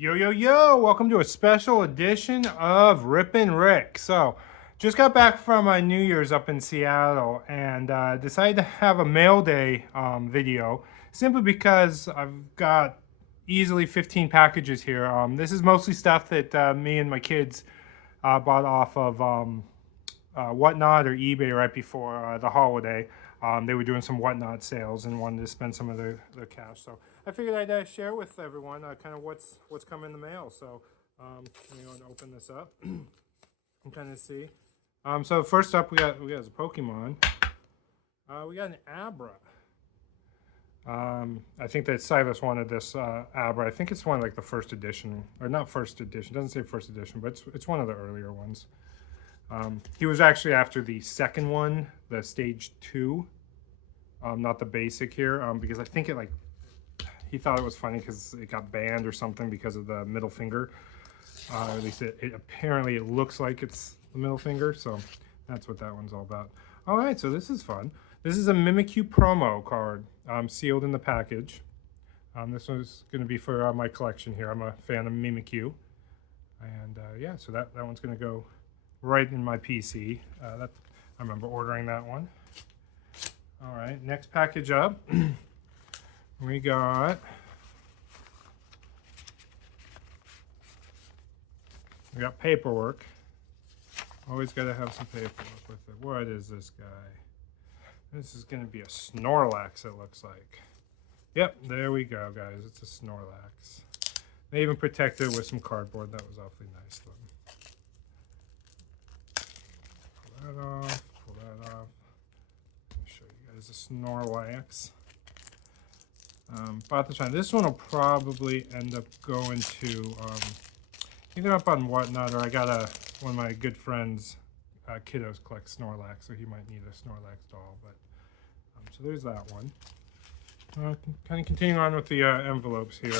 Yo, yo, yo, welcome to a special edition of Rippin Rik. So, just got back from my New Year's up in Seattle and decided to have a mail day video simply because I've got easily 15 packages here. This is mostly stuff that me and my kids bought off of Whatnot or eBay right before the holiday. They were doing some Whatnot sales and wanted to spend some of their cash. So I figured I'd share with everyone kind of what's come in the mail. So let me go and open this up and kind of see. So first up, we got a Pokemon. We got an Abra. I think that Silas wanted this Abra. I think it's one like the first edition, or not first edition. It doesn't say first edition, but it's one of the earlier ones. He was actually after the second one, the stage 2, not the basic here, because I think he thought it was funny because it got banned or something because of the middle finger. At least it apparently it looks like it's the middle finger, so that's what that one's all about. All right, so this is fun. This is a Mimikyu promo card, sealed in the package. This one's going to be for my collection here. I'm a fan of Mimikyu, and yeah, so that one's going to go right in my PC. I remember ordering that one. All right, next package up. We got paperwork. Always got to have some paperwork with it. What is this guy? This is going to be a Snorlax, it looks like. Yep, there we go, guys. It's a Snorlax. They even protected it with some cardboard. That was awfully nice of them. Pull that off. Pull that off. I'll show you guys the Snorlax. About the time, this one will probably end up going to either up on Whatnot, or I got one of my good friends, Kiddos, collects Snorlax, so he might need a Snorlax doll. But so there's that one. Kind of continuing on with the envelopes here.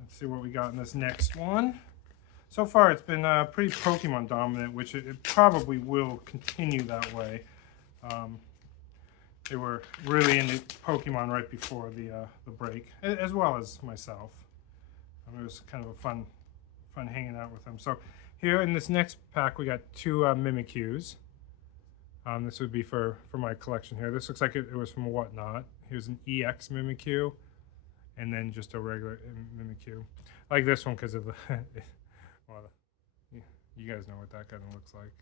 Let's see what we got in this next one. So far, it's been pretty Pokemon dominant, which it probably will continue that way. They were really into Pokemon right before the break, as well as myself. It was kind of a fun hanging out with them. So here in this next pack, we got 2 Mimikyus. This would be for my collection here. This looks like it was from Whatnot. Here's an EX Mimikyu, and then just a regular Mimikyu. I like this one because of the well, you guys know what that kind of looks like.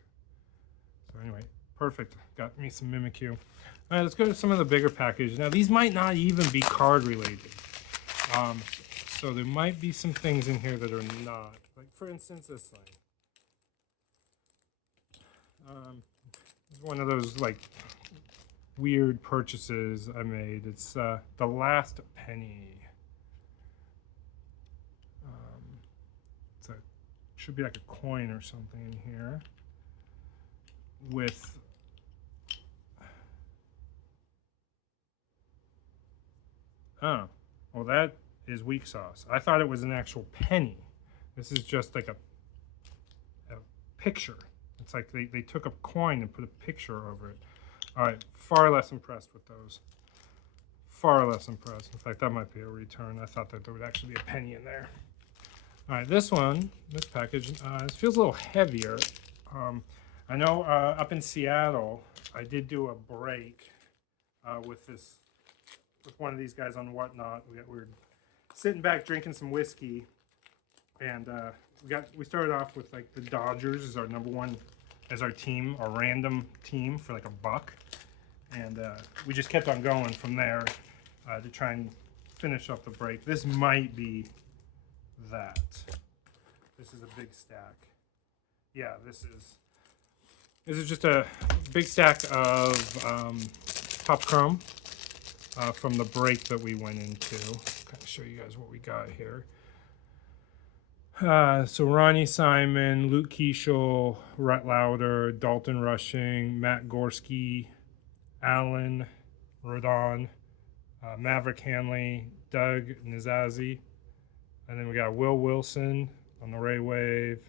So anyway, perfect. Got me some Mimikyu. All right, let's go to some of the bigger packages. Now, these might not even be card related. So there might be some things in here that are not. Like, for instance, this thing. It's one of those, like, weird purchases I made. It's the last penny. Should be like a coin or something in here with oh, well, that is weak sauce. I thought it was an actual penny. This is just like a picture. It's like they took a coin and put a picture over it. All right, far less impressed with those. Far less impressed. In fact, that might be a return. I thought that there would actually be a penny in there. All right, this package, this feels a little heavier. I know up in Seattle, I did do a break with one of these guys on Whatnot. We were sitting back drinking some whiskey, and we started off with like the Dodgers as our #1, as our team, our random team for like $1, and we just kept on going from there to try and finish up the break. This might be that. This is a big stack. Yeah, this is just a big stack of Pop Chrome from the break that we went into. Kind of show you guys what we got here. So Ronnie Simon, Luke Keeschel, Rhett Lauder, Dalton Rushing, Matt Gorski, Alan Rodon, Maverick Hanley, Doug Nizazi, and then we got Will Wilson on the Ray Wave,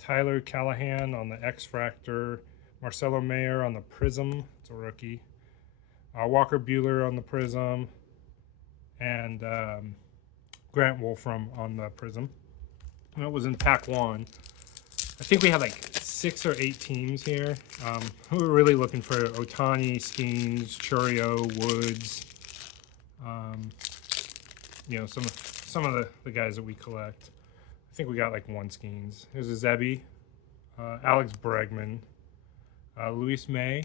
Tyler Callahan on the X Fractor, Marcelo Mayer on the Prism, it's a rookie, Walker Buehler on the Prism, and Grant Wolfram on the Prism. And that was in pack 1. I think we had like 6 or 8 teams here. We were really looking for Otani, Skeens, Churio, Woods. You know, some of the guys that we collect. I think we got like 1 Skeens. There's a Zebby, Alex Bregman, Luis May,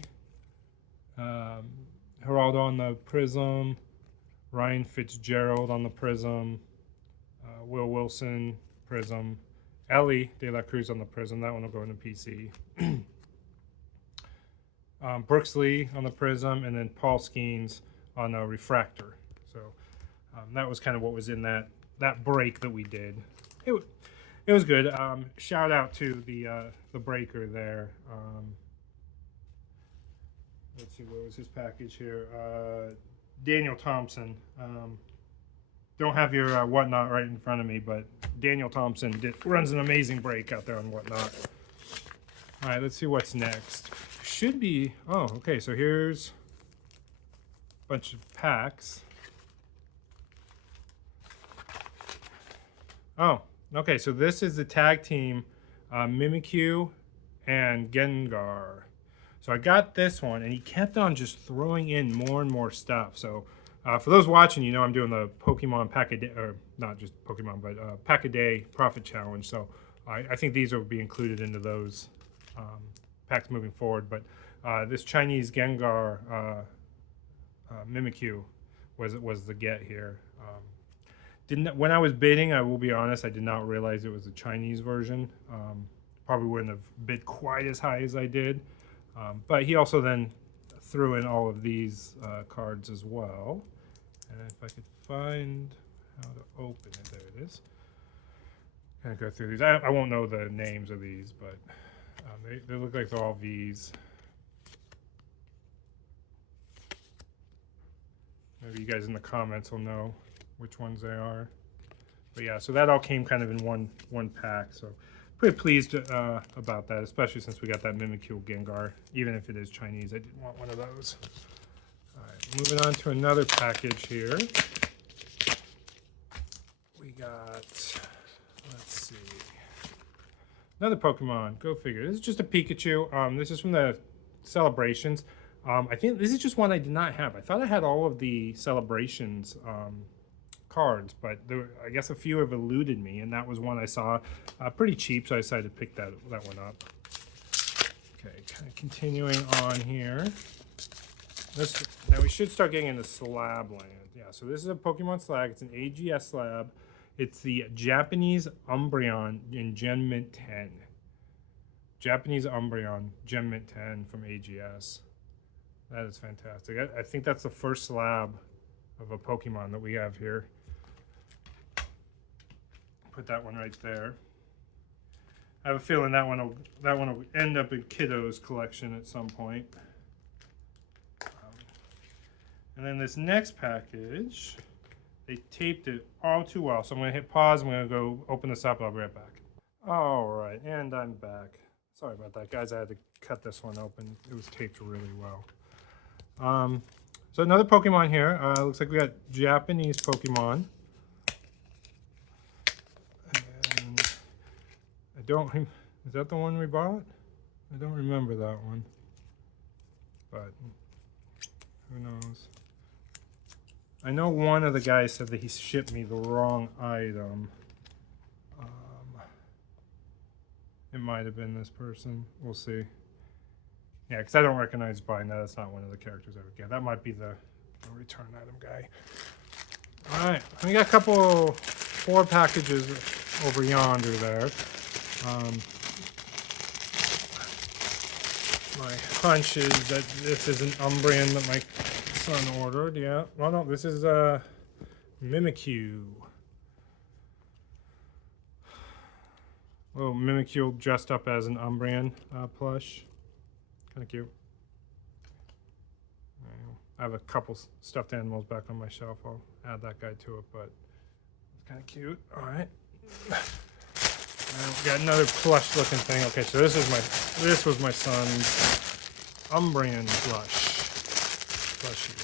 Geraldo on the Prism, Ryan Fitzgerald on the Prism, Will Wilson, Prism, Ellie De La Cruz on the Prism. That one will go in the PC. Brooks Lee on the Prism, and then Paul Skeens on a Refractor. So that was kind of what was in that break that we did. It was good. Shout out to the breaker there. Let's see, what was his package here? Daniel Thompson. Don't have your Whatnot right in front of me, but Daniel Thompson runs an amazing break out there on Whatnot. All right, let's see what's next. Should be, oh, okay, so here's a bunch of packs. Oh, okay, so this is the tag team Mimikyu and Gengar. So I got this one, and he kept on just throwing in more and more stuff. So for those watching, you know I'm doing the Pokemon Pack a Day, or not just Pokemon, but Pack a Day Profit Challenge. So I think these will be included into those packs moving forward. But this Chinese Gengar Mimikyu was the get here. When I was bidding, I will be honest, I did not realize it was a Chinese version. Probably wouldn't have bid quite as high as I did. But he also then threw in all of these cards as well. And if I could find how to open it, there it is. Kind of go through these. I won't know the names of these, but they look like they're all V's. Maybe you guys in the comments will know which ones they are. But yeah, so that all came kind of in one pack. So pretty pleased about that, especially since we got that Mimikyu Gengar. Even if it is Chinese, I did want one of those. All right, moving on to another package here. We got, let's see, another Pokemon. Go figure. This is just a Pikachu. This is from the Celebrations. I think this is just one I did not have. I thought I had all of the Celebrations cards, but I guess a few have eluded me, and that was one I saw pretty cheap, so I decided to pick that one up. Okay, kind of continuing on here. Now we should start getting into slab land. Yeah, so this is a Pokemon Slag. It's an AGS slab. It's the Japanese Umbreon in Gen Mint 10. Japanese Umbreon Gen Mint 10 from AGS. That is fantastic. I think that's the first slab of a Pokemon that we have here. Put that one right there. I have a feeling that one will end up in Kiddo's collection at some point. And then this next package, they taped it all too well. So I'm going to hit pause. I'm going to go open this up. I'll be right back. All right, and I'm back. Sorry about that, guys. I had to cut this one open. It was taped really well. So another Pokemon here. Looks like we got Japanese Pokemon. And is that the one we bought? I don't remember that one. But who knows? I know one of the guys said that he shipped me the wrong item. It might have been this person. We'll see. Yeah, because I don't recognize buying that. That's not one of the characters I would get. That might be the return item guy. All right, we got a 4 packages over yonder there. My hunch is that this is an Umbreon that my son ordered. Yeah. Well, no, this is a Mimikyu. Little Mimikyu dressed up as an Umbreon plush. Kind of cute. I have a couple stuffed animals back on my shelf. I'll add that guy to it, but it's kind of cute. All right. And we got another plush looking thing. Okay, so this was my son's Umbreon plush. Bless you.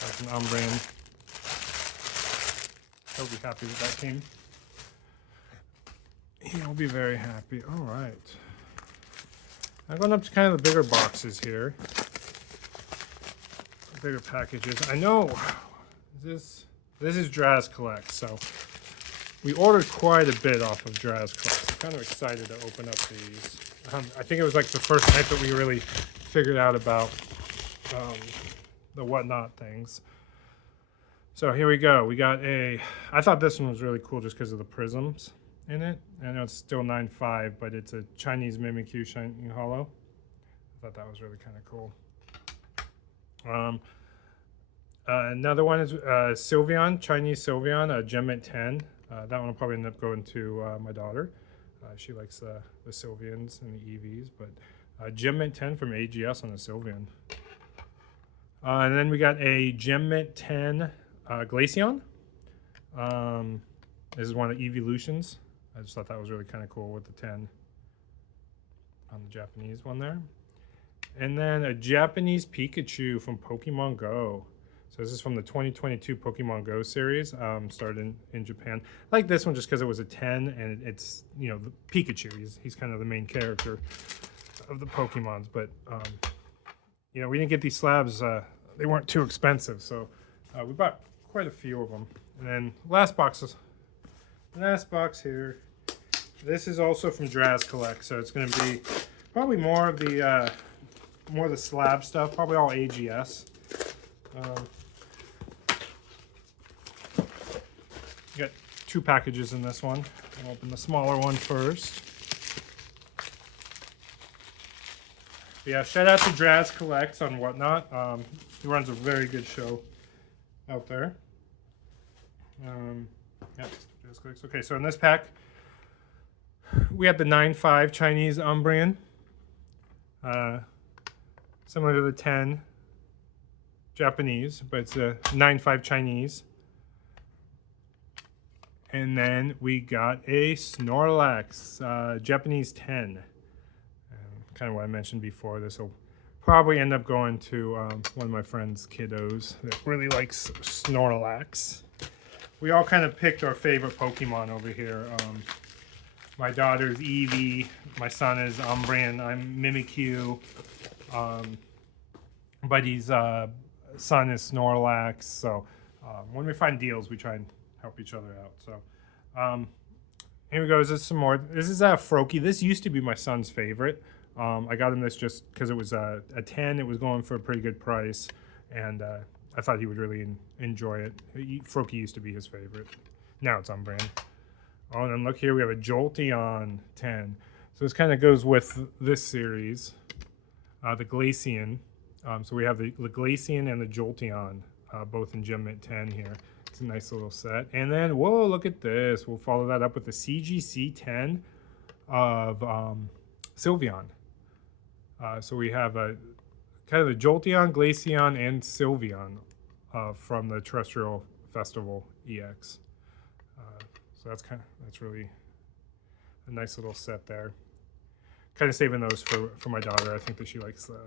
That's an Umbreon. He'll be happy that that came. He'll be very happy. All right. I'm going up to kind of the bigger boxes here. Bigger packages. I know this is Draz Collect, so we ordered quite a bit off of Draz Collect. I'm kind of excited to open up these. I think it was like the first night that we really figured out about the whatnot things. So here we go. We got I thought this one was really cool just because of the prisms in it. I know it's still 9.5, but it's a Chinese Mimikyu Shining Hollow. I thought that was really kind of cool. Another one is Sylveon, Chinese Sylveon, Gem Mint 10. That one will probably end up going to my daughter. She likes the Sylveons and the EVs, but Gem Mint 10 from AGS on the Sylveon. And then we got a Gem Mint 10 Glaceon. This is one of the Evolutions. I just thought that was really kind of cool with the 10 on the Japanese one there. And then a Japanese Pikachu from Pokemon Go. So this is from the 2022 Pokemon Go series, started in Japan. I like this one just because it was a 10 and it's, you know, the Pikachu. He's kind of the main character of the Pokemons. But, you know, we didn't get these slabs. They weren't too expensive. So we bought quite a few of them. And then last box here. This is also from Draz Collect. So it's going to be probably more of the slab stuff. Probably all AGS. You got 2 packages in this one. I'll open the smaller one first. But yeah, shout out to Draz Collects on Whatnot. He runs a very good show out there. Yeah, Draz Collects. Okay, so in this pack, we have the 9.5 Chinese Umbreon. Similar to the 10 Japanese, but it's a 9.5 Chinese. And then we got a Snorlax, Japanese 10. Kind of what I mentioned before. This will probably end up going to one of my friend's kiddos that really likes Snorlax. We all kind of picked our favorite Pokemon over here. My daughter's Eevee, my son is Umbreon, I'm Mimikyu, Buddy's son is Snorlax. So when we find deals, we try and help each other out. So here we go. This is some more. This is a Froakie. This used to be my son's favorite. I got him this just because it was a 10. It was going for a pretty good price, and I thought he would really enjoy it. Froakie used to be his favorite. Now it's Umbreon. Oh, and then look here. We have a Jolteon 10. So this kind of goes with this series, the Glaceon. So we have the Glaceon and the Jolteon, both in Gem Mint 10 here. It's a nice little set. And then, whoa, look at this. We'll follow that up with the CGC 10 of Sylveon. So we have a kind of the Jolteon, Glaceon, and Sylveon from the Terrestrial Festival EX. So that's really a nice little set there. Kind of saving those for my daughter. I think that she likes the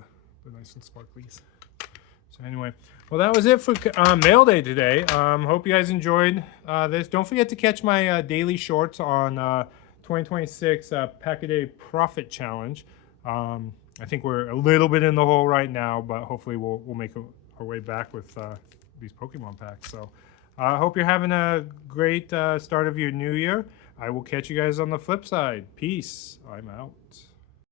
nice and sparklies. So anyway, well, that was it for Mail Day today. Hope you guys enjoyed this. Don't forget to catch my daily shorts on 2026 Pack-A-Day Profit Challenge. I think we're a little bit in the hole right now, but hopefully we'll make our way back with these Pokemon packs. So I hope you're having a great start of your new year. I will catch you guys on the flip side. Peace. I'm out.